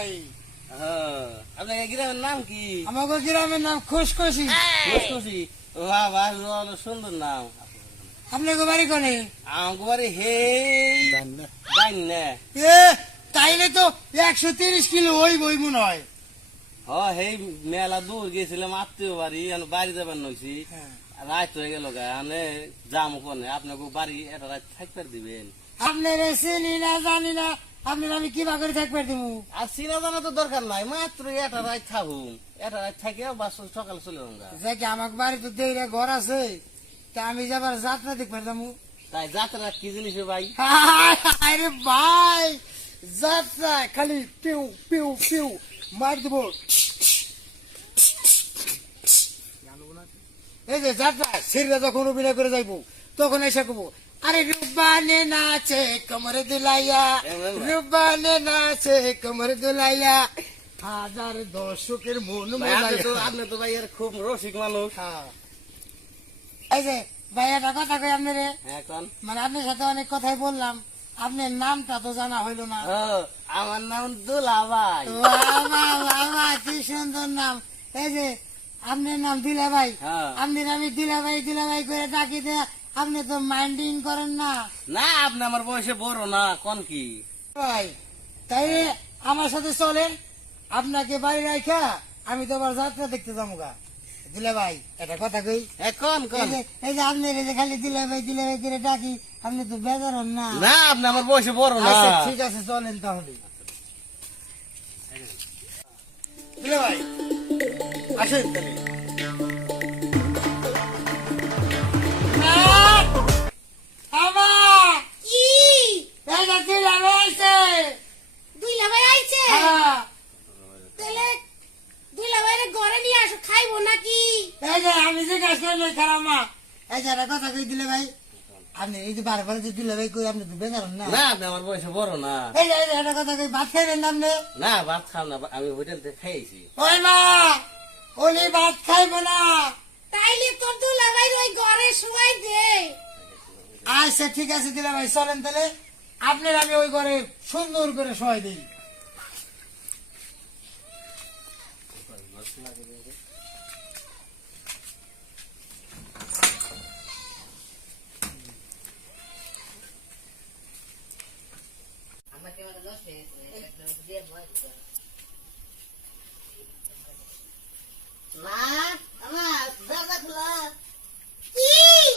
লাগাই। আপনার গ্রামের নাম কি? আমাকে গ্রামের নাম খুশখুশি। খুশখুশি। বাহ বাহ, অনেক সুন্দর নাম। আপনাকে বাড়ি কোনে? আমার বাড়ি হেই জানি না। এ তাইলে তো 130 কিলো ওই বই মনে হয়। হেই মেলা দূর গেছিলাম আত্মীয় বাড়ি, বাড়ি যাবার নইছি। রাত হয়ে গেল গানে যাম কোনে, আপনাকে বাড়ি এটা রাত থাকতে দিবেন? আপনার চিনি না জানি না, আপনার আমি কিবা করে থাকবে দিব? আর চিনা জানা তো দরকার নাই, মাত্র এটা রাত থাকুন, এটা রাত থাকে বাস সকালে চলে যাবো। দেখি আমার বাড়ি তো দেইরা ঘর আছে, তা আমি যাবার যাত্রা দেখতে যাবো। তাই যাত্রা কি জিনিস ভাই? আরে ভাই, যাত্রা খালি পিউ পিউ পিউ মার দিব। এই যে যাত্রা সিররা যখন অভিনয় করে যাইবো তখন এসে কব, আরে রুবানে নাচে কমর দুলাইয়া, রুবানে নাচে কমর দুলাইয়া, হাজার দর্শকের মন মোলাইয়া। আপনি তো ভাই খুব রসিক মানুষ। এই যে ভাই একটা কথা কই আপনারে, এখন মানে আপনার সাথে অনেক কথাই বললাম, আপনার নামটা তো জানা হইলো না। আমার নাম দুলাভাই। বাবা বাবা কি সুন্দর নাম। এই যে আপনার নাম দিলাভাই, আপনি আমি দিলাভাই দিলাভাই করে ডাকি দে, আপনি তো মাইন্ডিং করেন না। না, আপনি আমার বয়সে বড় না, কোন কি ভাই তাই আমার সাথে চলেন, আপনাকে বাড়ি রাখা আমি তো আবার যাত্রা দেখতে যাবো গা। দিলা ভাই একটা কথা কই, এখন এই যে আপনি খালি দিলাভাই দিলাভাই করে ডাকি, আপনি তো বেজার হন না? না, আপনি আমার বয়সে বড় না। আচ্ছা ঠিক আছে চলেন তাহলে। দিলা ভাই আসেন তাহলে। আমি যে গাছ খারাপ মা, এই যে কথা কই দিলে ভাই, আপনি এই যে বারবার যে দিলে ভাই কই, আপনি তো বেজার না? না, আপনি আমার বয়সে বড় না। এই যে একটা কথা কই, ভাত খাইবেন না আপনি? না, ভাত খাও না, আমি হোটেল থেকে খাইছি। ওই মা ওলি ভাত খাইব না, তাইলে তোর দুলাভাই ওই ঘরে শুয়াই দে। আচ্ছা ঠিক আছে দিলে ভাই চলেন তাহলে, আপনার আমি ওই ঘরে সুন্দর করে শোয়াই দিই।